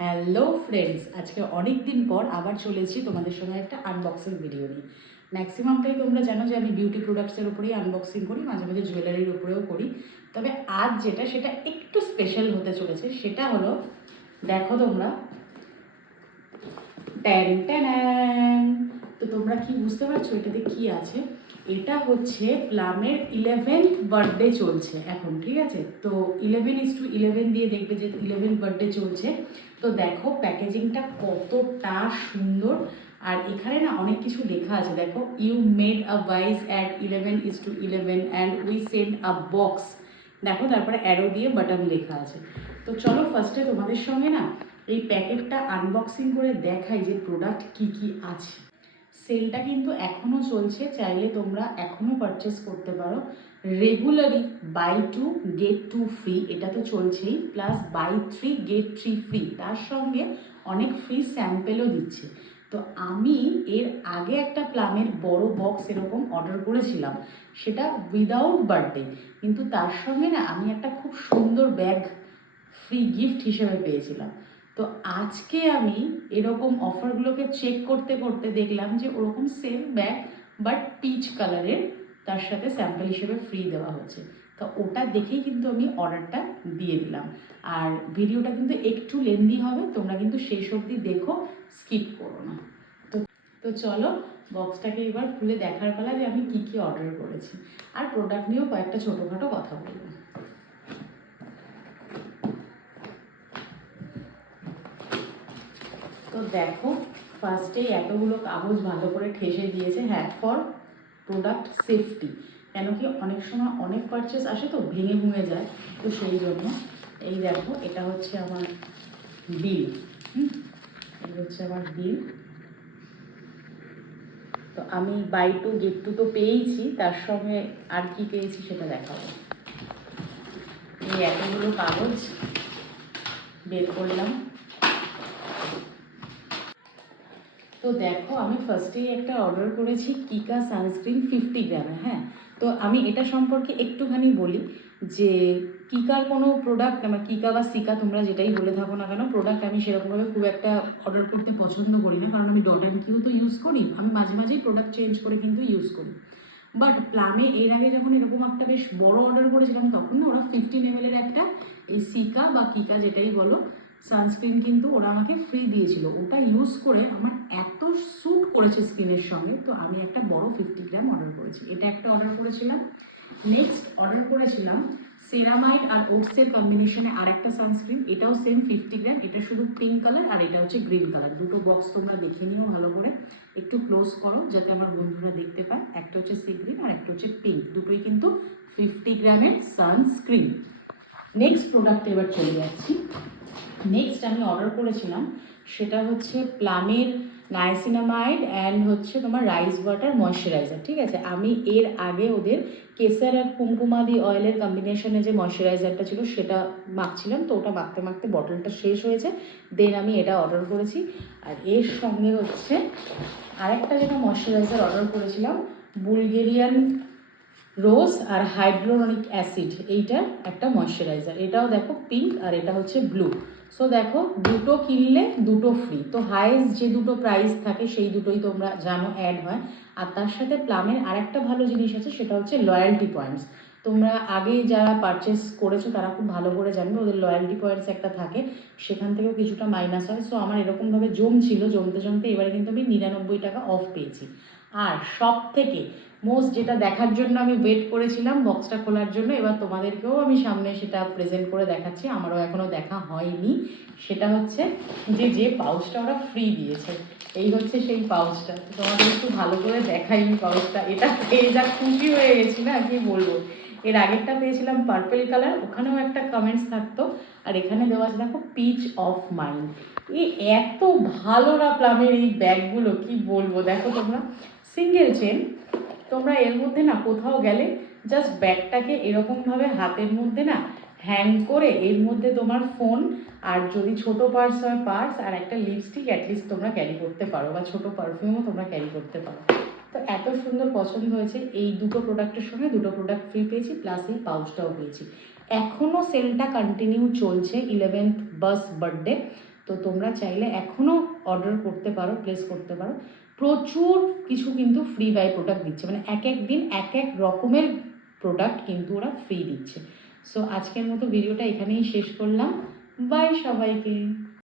Hello friends, আজকে অনেক দিন পর আবার চলেছি তোমাদের সঙ্গে একটা আনবক্সিং ভিডিও নিয়ে। ম্যাক্সিমামটাই তোমরা জানো যে আমি বিউটি প্রোডাক্টসের উপরেই আনবক্সিং করি, মাঝে মাঝে জুয়েলারির উপরেও করি। তবে আজ যেটা সেটা একটু স্পেশাল হতে চলেছে, সেটা হলো দেখো তোমরা, ট্যান ট্যান। তো তোমরা কি বুঝতে পারছো এটাতে কি আছে? এটা হচ্ছে প্লামের 11th বার্থডে চলছে এখন, ঠিক আছে? তো 11:11 দিয়ে দেখবে যে 11th বার্থডে চলছে। তো দেখো প্যাকেজিংটা কতটা সুন্দর, আর এখানে না অনেক কিছু লেখা আছে। দেখো, you made a wish at 11:11 and we send a box. দেখো তারপরে অ্যারো দিয়ে বাটন লেখা আছে। তো চলো ফার্স্টে তোমাদের সঙ্গে না এই প্যাকেটটা আনবক্সিং করে দেখাই যে প্রোডাক্ট কি কি আছে। সেলটা কিন্তু এখনও চলছে, চাইলে তোমরা এখনও পারচেস করতে পারো। রেগুলারই buy two get two free, এটা তো চলছেই, প্লাস বাই 3 গেট 3 ফ্রি, তার সঙ্গে অনেক ফ্রি স্যাম্পেলও দিচ্ছে। তো আমি এর আগে একটা প্লামের বড় বক্স এরকম অর্ডার করেছিলাম, সেটা উইদাউট বার্থডে, কিন্তু তার সঙ্গে না আমি একটা খুব সুন্দর ব্যাগ ফ্রি গিফট হিসেবে পেয়েছিলাম। তো আজকে আমি এরকম অফারগুলোকে চেক করতে করতে দেখলাম যে ওরকম সেম ব্যাগ বাট পিচ কালারের তার সাথে স্যাম্পল হিসেবে ফ্রি দেওয়া হচ্ছে। তো ওটা দেখেই কিন্তু আমি অর্ডারটা দিয়ে দিলাম। আর ভিডিওটা কিন্তু একটু লেন্দি হবে, তোমরা কিন্তু শেষ অবধি দেখো, স্কিপ করো না। তো তো চলো বক্সটাকে এবার খুলে দেখার পালা যে আমি কি কি অর্ডার করেছি, আর প্রোডাক্ট নিয়েও কয়েকটা ছোটোখাটো কথা বলবো। তো দেখো, ফার্স্টেই এতগুলো কাগজ ভালো করে ঠেসে দিয়েছে, হ্যাঁ, ফর প্রোডাক্ট সেফটি। কেন কি অনেক সময় অনেক পারচেস আসে তো ভেঙে ভুঙে যায়, তো সেই জন্য। এই দেখো, এটা হচ্ছে আমার বিল। এই হচ্ছে আমার বিল। তো আমি বাই টু গেট টু তো পেয়েইছি, তার সঙ্গে আর কি পেয়েছি সেটা দেখাবো। এই এতগুলো কাগজ বের করলাম। তো দেখো, আমি ফার্স্টেই একটা অর্ডার করেছি কিকা সানস্ক্রিন 50 গ্রামে। হ্যাঁ, তো আমি এটা সম্পর্কে একটুখানি বলি যে কিকার কোনো প্রোডাক্ট, আমার কিকা বা সিকা তোমরা যেটাই বলে থাকো না কেন, প্রোডাক্ট আমি সেরকমভাবে খুব একটা অর্ডার করতে পছন্দ করি না, কারণ আমি ডট অ্যান্ড কিউ তো ইউজ করি, আমি মাঝে মাঝেই প্রোডাক্ট চেঞ্জ করে কিন্তু ইউজ করি। বাট প্লামে এর আগে যখন এরকম একটা বেশ বড় অর্ডার করেছিলাম, তখন না ওরা 15 ml একটা এই সিকা বা কিকা যেটাই বলো সানস্ক্রিন কিন্তু ওরা আমাকে ফ্রি দিয়েছিল। ওটা ইউজ করে আমার এত স্যুট করেছে স্কিনের সঙ্গে, তো আমি একটা বড় 50 গ্রাম অর্ডার করেছি। এটা একটা অর্ডার করেছিলাম। নেক্সট অর্ডার করেছিলাম সেরামাইড আর ওটসের কম্বিনেশনে আর একটা সানস্ক্রিন, এটাও সেম 50 গ্রাম। এটা শুধু পিঙ্ক কালার আর এটা হচ্ছে গ্রিন কালার। দুটো বক্স তোমরা দেখে নিও ভালো করে, একটু ক্লোজ করো যাতে আমার বন্ধুরা দেখতে পায়। একটা হচ্ছে সি গ্রিন আর একটা হচ্ছে পিঙ্ক, দুটোই কিন্তু 50 গ্রামের সানস্ক্রিন। নেক্সট প্রোডাক্টে এবার চলে যাচ্ছি। নেক্সট আমি অর্ডার করেছিলাম, সেটা হচ্ছে প্লামের নায়াসিনামাইড অ্যান্ড হচ্ছে তোমার রাইস ওয়াটার ময়শ্চারাইজার। ঠিক আছে, আমি এর আগে ওদের কেসার আর কুমকুমাদি অয়েলের কম্বিনেশনে যে ময়শ্চারাইজারটা ছিল সেটা মাখছিলাম, তো ওটা মাখতে মাখতে বটলটা শেষ হয়েছে, দেন আমি এটা অর্ডার করেছি। আর এর সঙ্গে হচ্ছে আরেকটা যেটা ময়শ্চারাইজার অর্ডার করেছিলাম, বুলগেরিয়ান রোজ আর হাইড্রোনিক অ্যাসিড, এইটার একটা ময়শ্চারাইজার। এটাও দেখো পিঙ্ক আর এটা হচ্ছে ব্লু। সো দেখো, দুটো কিনলে দুটো ফ্রি, তো হাইয়েস্ট যে দুটো প্রাইস থাকে সেই দুটোই তোমরা জানো অ্যাড হয়। আর তার সাথে প্লামের আরেকটা ভালো জিনিস আছে, সেটা হচ্ছে লয়্যালটি পয়েন্টস। তোমরা আগে যারা পারচেস করেছো তারা খুব ভালো করে জানবে, ওদের লয়্যালটি পয়েন্টস একটা থাকে, সেখান থেকেও কিছুটা মাইনাস হয়। সো আমার এরকমভাবে জমছিল, জমতে জমতে এবারে কিন্তু আমি 99 টাকা অফ পেয়েছি। আর সব থেকে মোস্ট যেটা দেখার জন্য আমি ওয়েট করেছিলাম বক্সটা খোলার জন্য, এবার তোমাদেরকেও আমি সামনে সেটা প্রেজেন্ট করে দেখাচ্ছি, আমারও এখনও দেখা হয়নি। সেটা হচ্ছে যে পাউচটা ওরা ফ্রি দিয়েছে। এই হচ্ছে সেই পাউচটা, তোমাদের একটু ভালো করে দেখাই পাউচটা। এটা পেয়ে যা খুশি হয়ে গেছি না, কি বলবো। এর আগেরটা পেয়েছিলাম পার্পেল কালার, ওখানেও একটা কমেন্টস থাকতো, আর এখানে দেওয়া আছে দেখো পিচ অফ মাইন্ড। এত ভালো না প্লামের এই ব্যাগগুলো, কি বলবো। দেখো তোমরা, সিঙ্গেল চেন, তোমরা এর মধ্যে না কোথাও গেলে জাস্ট ব্যাগটাকে এরকমভাবে হাতের মধ্যে না হ্যাং করে এর মধ্যে তোমার ফোন, আর যদি ছোট পার্স হয় পার্স, আর একটা লিপস্টিক অ্যাটলিস্ট তোমরা ক্যারি করতে পারো, বা ছোটো পারফিউমও তোমরা ক্যারি করতে পারো। তো এত সুন্দর পছন্দ হয়েছে। এই দুটো প্রোডাক্টের সঙ্গে দুটো প্রোডাক্ট ফ্রি পেয়েছি, প্লাস এই পাউচটাও পেয়েছি। এখনও সেলটা কন্টিনিউ চলছে 11th বার্থডে। তো তোমরা চাইলে এখনও অর্ডার করতে পারো, প্লেস করতে পারো। প্রচুর কিছু কিন্তু ফ্রি বাই প্রোডাক্ট দিচ্ছে, মানে এক এক দিন এক এক রকমের প্রোডাক্ট কিন্তু ওরা ফ্রি দিচ্ছে। সো আজকের মতো ভিডিওটা এখানেই শেষ করলাম। বাই সবাইকে।